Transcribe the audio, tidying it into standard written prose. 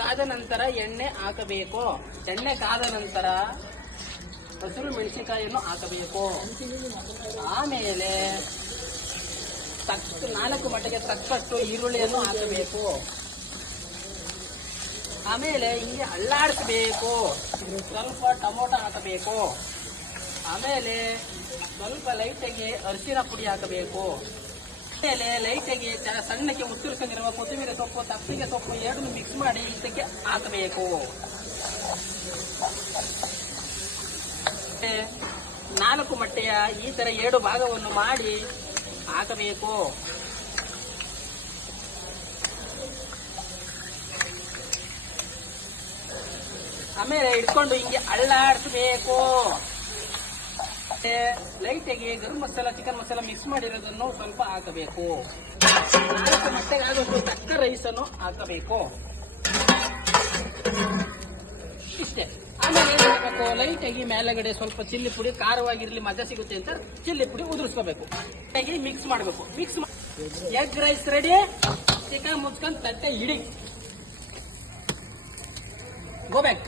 ಕಾದ ನಂತರ ಎಣ್ಣೆ ಹಾಕಬೇಕು. ಎಣ್ಣೆ ಕಾದ ನಂತರ ಹಸಿರು ಮೆಣಸಿನಕಾಯಿಯನ್ನು ಹಾಕಬೇಕು. ಆಮೇಲೆ 4 ಮಟ್ಟಿಗೆ ತಕ್ಕಷ್ಟು ಈರುಳ್ಳಿಯನ್ನು ಹಾಕಬೇಕು. ಆಮೇಲೆ ಹಿಂಗೆ ಅಲ್ಲಾಡಿಸಬೇಕು. ಸ್ವಲ್ಪ ಟೊಮೊಟೊ ಹಾಕಬೇಕು. ಆಮೇಲೆ ಸ್ವಲ್ಪ ಲೈಟಾಗಿ ಅರಿಶಿನ ಪುಡಿ ಹಾಕಬೇಕು. ಆಮೇಲೆ ಲೈಟಾಗಿ ಸಣ್ಣಕ್ಕೆ ಉತ್ತರಿಸಿರುವ ಕೊತ್ತಂಬರಿ ಸೊಪ್ಪು, ತಪ್ಪಿಗೆ ಸೊಪ್ಪು ಎರಡನ್ನು ಮಿಕ್ಸ್ ಮಾಡಿ ಇದಕ್ಕೆ ಹಾಕಬೇಕು. 4 ಮೊಟ್ಟೆಯ ಈ ತರ 2 ಭಾಗವನ್ನು ಮಾಡಿ ಹಾಕಬೇಕು. ಆಮೇಲೆ ಇಟ್ಕೊಂಡು ಹಿಂಗೆ ಅಳ್ಳಾಡಿಸಬೇಕು. ಲೈಟಾಗಿ ಗರಂ ಮಸಾಲ, ಚಿಕನ್ ಮಸಾಲ ಮಿಕ್ಸ್ ಮಾಡಿರೋದನ್ನು ಸ್ವಲ್ಪ ಹಾಕಬೇಕು. 4 ಮೊಟ್ಟೆಗೆ ಆಗೋಷ್ಟು ತಕ್ಕ ರೈಸ್ ಅನ್ನು ಹಾಕಬೇಕು. ಇಷ್ಟೇ. ಆಮೇಲೆ ಏನ್ ಮಾಡಬೇಕು, ಲೈಟಾಗಿ ಮೇಲೆಗಡೆ ಸ್ವಲ್ಪ ಚಿಲ್ಲಿ ಪುಡಿ, ಖಾರವಾಗಿರ್ಲಿ ಮಜಾ ಸಿಗುತ್ತೆ ಅಂತ ಚಿಲ್ಲಿ ಪುಡಿ ಉದುರಿಸ್ಕೋಬೇಕು. ಮಿಕ್ಸ್ ಮಾಡಬೇಕು. Egg rice ready. ಚಿಕನ್ ಮುಚ್ಕೊಂಡು ತಟ್ಟೆ ಇಡಿ. Go back.